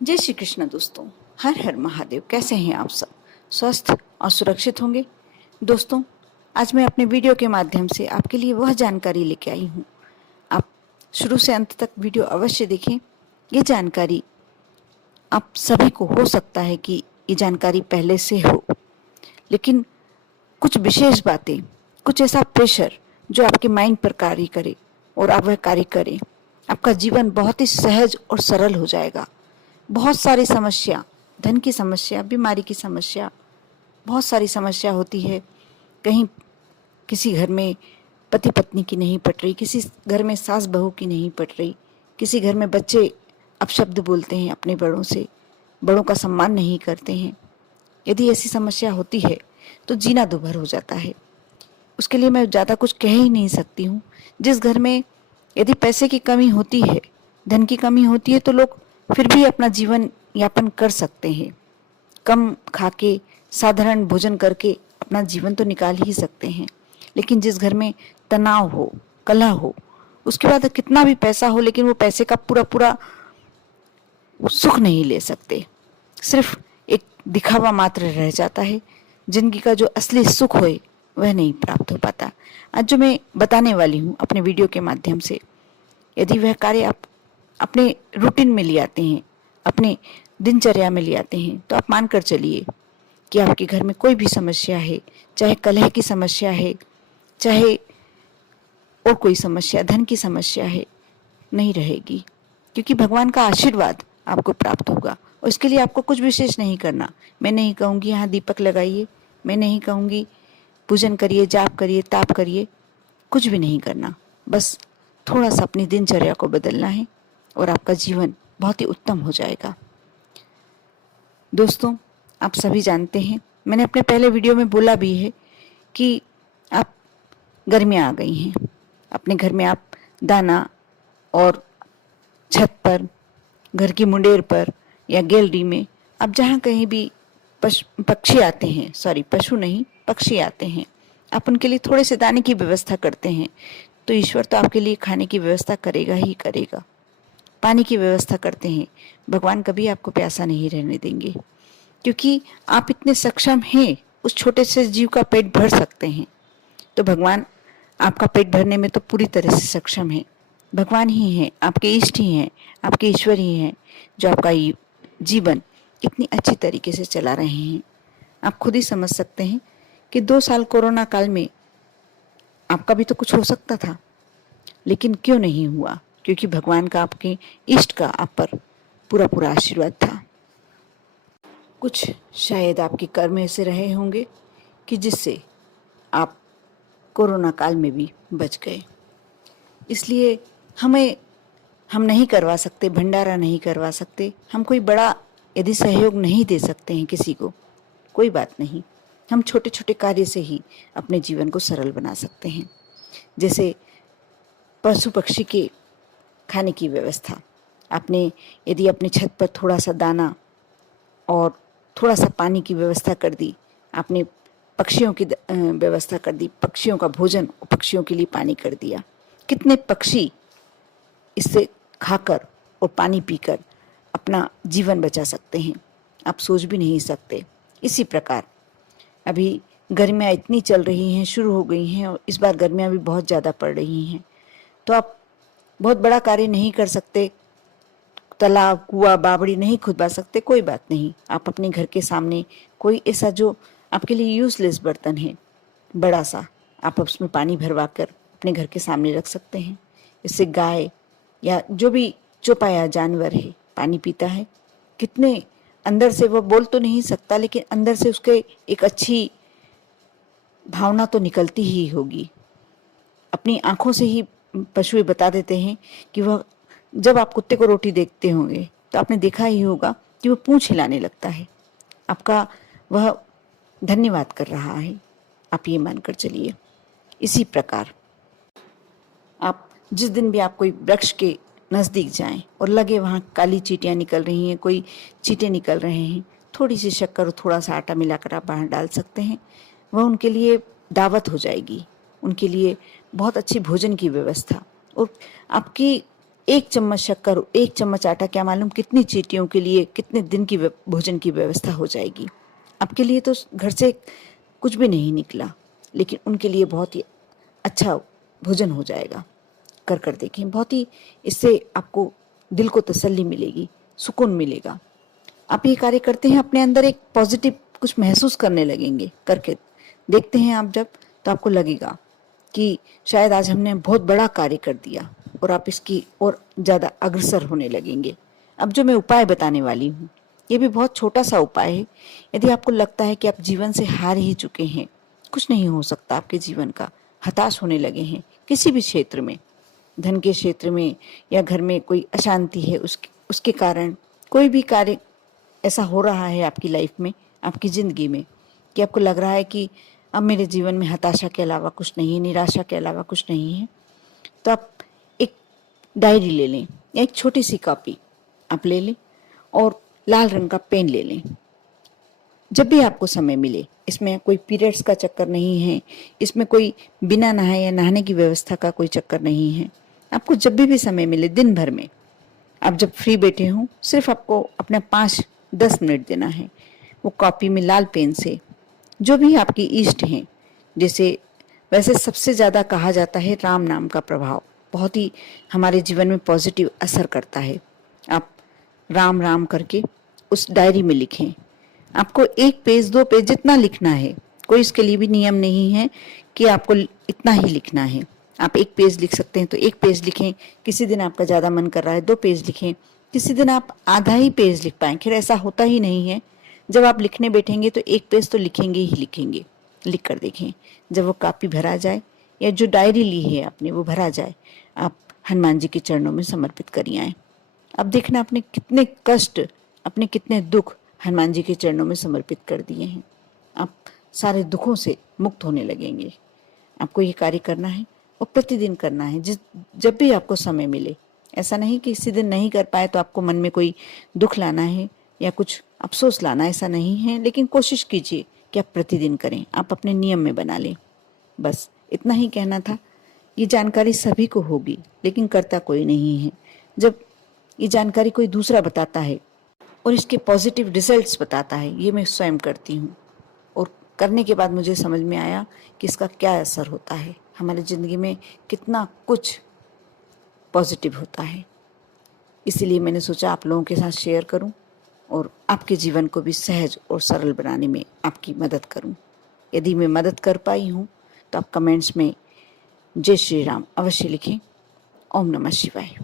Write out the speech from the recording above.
जय श्री कृष्ण दोस्तों। हर हर महादेव। कैसे हैं आप सब? स्वस्थ और सुरक्षित होंगे। दोस्तों, आज मैं अपने वीडियो के माध्यम से आपके लिए वह जानकारी लेके आई हूँ। आप शुरू से अंत तक वीडियो अवश्य देखें। ये जानकारी आप सभी को हो सकता है कि ये जानकारी पहले से हो, लेकिन कुछ विशेष बातें, कुछ ऐसा प्रेशर जो आपके माइंड पर कार्य करे और आप वह कार्य करें, आपका जीवन बहुत ही सहज और सरल हो जाएगा। बहुत सारी समस्या, धन की समस्या, बीमारी की समस्या, बहुत सारी समस्या होती है। कहीं किसी घर में पति पत्नी की नहीं पट रही, किसी घर में सास बहू की नहीं पट रही, किसी घर में बच्चे अपशब्द बोलते हैं अपने बड़ों से, बड़ों का सम्मान नहीं करते हैं। यदि ऐसी समस्या होती है तो जीना दुभर हो जाता है। उसके लिए मैं ज़्यादा कुछ कह ही नहीं सकती हूँ। जिस घर में यदि पैसे की कमी होती है, धन की कमी होती है, तो लोग फिर भी अपना जीवन यापन कर सकते हैं। कम खा के, साधारण भोजन करके अपना जीवन तो निकाल ही सकते हैं। लेकिन जिस घर में तनाव हो, कलह हो, उसके बाद कितना भी पैसा हो, लेकिन वो पैसे का पूरा पूरा सुख नहीं ले सकते। सिर्फ एक दिखावा मात्र रह जाता है। जिंदगी का जो असली सुख होए वह नहीं प्राप्त हो पाता। आज जो मैं बताने वाली हूँ अपने वीडियो के माध्यम से, यदि वह कार्य आप अपने रूटीन में ले आते हैं, अपने दिनचर्या में ले आते हैं, तो आप मानकर चलिए कि आपके घर में कोई भी समस्या है, चाहे कलह की समस्या है, चाहे और कोई समस्या, धन की समस्या है, नहीं रहेगी। क्योंकि भगवान का आशीर्वाद आपको प्राप्त होगा। और इसके लिए आपको कुछ विशेष नहीं करना। मैं नहीं कहूँगी यहाँ दीपक लगाइए, मैं नहीं कहूँगी पूजन करिए, जाप करिए, ताप करिए, कुछ भी नहीं करना। बस थोड़ा सा अपनी दिनचर्या को बदलना है और आपका जीवन बहुत ही उत्तम हो जाएगा। दोस्तों, आप सभी जानते हैं, मैंने अपने पहले वीडियो में बोला भी है कि आप गर्मियाँ आ गई हैं, अपने घर में आप दाना और छत पर, घर की मुंडेर पर या गैलरी में, आप जहाँ कहीं भी पक्षी आते हैं, सॉरी पशु नहीं, पक्षी आते हैं, आप उनके लिए थोड़े से दाने की व्यवस्था करते हैं, तो ईश्वर तो आपके लिए खाने की व्यवस्था करेगा ही करेगा। पानी की व्यवस्था करते हैं, भगवान कभी आपको प्यासा नहीं रहने देंगे। क्योंकि आप इतने सक्षम हैं, उस छोटे से जीव का पेट भर सकते हैं, तो भगवान आपका पेट भरने में तो पूरी तरह से सक्षम है। भगवान ही हैं, आपके इष्ट ही हैं, आपके ईश्वर ही हैं, जो आपका जीवन इतनी अच्छी तरीके से चला रहे हैं। आप खुद ही समझ सकते हैं कि 2 साल कोरोना काल में आपका भी तो कुछ हो सकता था, लेकिन क्यों नहीं हुआ? क्योंकि भगवान का, आपके इष्ट का आप पर पूरा पूरा आशीर्वाद था। कुछ शायद आपके कर्म ऐसे रहे होंगे कि जिससे आप कोरोना काल में भी बच गए। इसलिए हम नहीं करवा सकते, भंडारा नहीं करवा सकते, हम कोई बड़ा यदि सहयोग नहीं दे सकते हैं किसी को, कोई बात नहीं। हम छोटे छोटे कार्य से ही अपने जीवन को सरल बना सकते हैं। जैसे पशु पक्षी के खाने की व्यवस्था, आपने यदि अपनी छत पर थोड़ा सा दाना और थोड़ा सा पानी की व्यवस्था कर दी, आपने पक्षियों की व्यवस्था कर दी, पक्षियों का भोजन और पक्षियों के लिए पानी कर दिया, कितने पक्षी इससे खाकर और पानी पीकर अपना जीवन बचा सकते हैं, आप सोच भी नहीं सकते। इसी प्रकार अभी गर्मियाँ इतनी चल रही हैं, शुरू हो गई हैं, और इस बार गर्मियाँ भी बहुत ज़्यादा पड़ रही हैं, तो आप बहुत बड़ा कार्य नहीं कर सकते, तालाब, कुआं, बावड़ी नहीं खुदवा सकते, कोई बात नहीं। आप अपने घर के सामने कोई ऐसा जो आपके लिए यूजलेस बर्तन है, बड़ा सा, आप उसमें पानी भरवा कर अपने घर के सामने रख सकते हैं। इससे गाय या जो भी चौपाया जानवर है पानी पीता है, कितने अंदर से, वो बोल तो नहीं सकता, लेकिन अंदर से उसके एक अच्छी भावना तो निकलती ही होगी। अपनी आंखों से ही पशु बता देते हैं कि वह, जब आप कुत्ते को रोटी देखते होंगे तो आपने देखा ही होगा कि वह पूंछ हिलाने लगता है, आपका वह धन्यवाद कर रहा है। आप ये मानकर चलिए। इसी प्रकार आप जिस दिन भी आप कोई वृक्ष के नज़दीक जाएं और लगे वहाँ काली चींटियाँ निकल रही हैं, कोई चींटे निकल रहे हैं, थोड़ी सी शक्कर और थोड़ा सा आटा मिलाकर आप बाहर डाल सकते हैं। वह उनके लिए दावत हो जाएगी, उनके लिए बहुत अच्छी भोजन की व्यवस्था। और आपकी 1 चम्मच शक्कर, 1 चम्मच आटा, क्या मालूम कितनी चींटियों के लिए कितने दिन की भोजन की व्यवस्था हो जाएगी। आपके लिए तो घर से कुछ भी नहीं निकला, लेकिन उनके लिए बहुत ही अच्छा भोजन हो जाएगा। कर देखें, बहुत ही इससे आपको दिल को तसल्ली मिलेगी, सुकून मिलेगा। आप ये कार्य करते हैं, अपने अंदर एक पॉजिटिव कुछ महसूस करने लगेंगे। करके देखते हैं आप जब, तो आपको लगेगा कि शायद आज हमने बहुत बड़ा कार्य कर दिया, और आप इसकी और ज़्यादा अग्रसर होने लगेंगे। अब जो मैं उपाय बताने वाली हूँ, ये भी बहुत छोटा सा उपाय है। यदि आपको लगता है कि आप जीवन से हार ही चुके हैं, कुछ नहीं हो सकता आपके जीवन का, हताश होने लगे हैं किसी भी क्षेत्र में, धन के क्षेत्र में, या घर में कोई अशांति है उसके कारण कोई भी कार्य ऐसा हो रहा है आपकी लाइफ में, आपकी ज़िंदगी में, कि आपको लग रहा है कि अब मेरे जीवन में हताशा के अलावा कुछ नहीं है, निराशा के अलावा कुछ नहीं है, तो आप एक डायरी ले लें या एक छोटी सी कॉपी आप ले लें और लाल रंग का पेन ले लें। जब भी आपको समय मिले, इसमें कोई पीरियड्स का चक्कर नहीं है, इसमें कोई बिना नहाए या नहाने की व्यवस्था का कोई चक्कर नहीं है। आपको जब भी समय मिले दिन भर में, आप जब फ्री बैठे हों, सिर्फ आपको अपने 5-10 मिनट देना है। वो कॉपी में लाल पेन से जो भी आपकी इष्ट हैं, जैसे वैसे सबसे ज़्यादा कहा जाता है राम नाम का प्रभाव बहुत ही हमारे जीवन में पॉजिटिव असर करता है। आप राम राम करके उस डायरी में लिखें। आपको 1 पेज 2 पेज जितना लिखना है, कोई इसके लिए भी नियम नहीं है कि आपको इतना ही लिखना है। आप 1 पेज लिख सकते हैं तो 1 पेज लिखें, किसी दिन आपका ज़्यादा मन कर रहा है 2 पेज लिखें, किसी दिन आप आधा ही पेज लिख पाएँ। खैर ऐसा होता ही नहीं है, जब आप लिखने बैठेंगे तो 1 पेज तो लिखेंगे ही लिखेंगे। लिख कर देखें, जब वो कॉपी भरा जाए या जो डायरी ली है आपने वो भरा जाए, आप हनुमान जी के चरणों में समर्पित करिए आएँ। अब देखना आपने कितने कष्ट, अपने कितने दुख हनुमान जी के चरणों में समर्पित कर दिए हैं। आप सारे दुखों से मुक्त होने लगेंगे। आपको ये कार्य करना है और प्रतिदिन करना है, जब भी आपको समय मिले। ऐसा नहीं कि किसी दिन नहीं कर पाए तो आपको मन में कोई दुख लाना है या कुछ अफसोस लाना, ऐसा नहीं है। लेकिन कोशिश कीजिए कि आप प्रतिदिन करें, आप अपने नियम में बना लें। बस इतना ही कहना था। ये जानकारी सभी को होगी, लेकिन करता कोई नहीं है। जब ये जानकारी कोई दूसरा बताता है और इसके पॉजिटिव रिजल्ट्स बताता है, ये मैं स्वयं करती हूँ, और करने के बाद मुझे समझ में आया कि इसका क्या असर होता है, हमारी ज़िंदगी में कितना कुछ पॉजिटिव होता है। इसीलिए मैंने सोचा आप लोगों के साथ शेयर करूं और आपके जीवन को भी सहज और सरल बनाने में आपकी मदद करूं। यदि मैं मदद कर पाई हूं तो आप कमेंट्स में जय श्री राम अवश्य लिखें। ओम नमः शिवाय।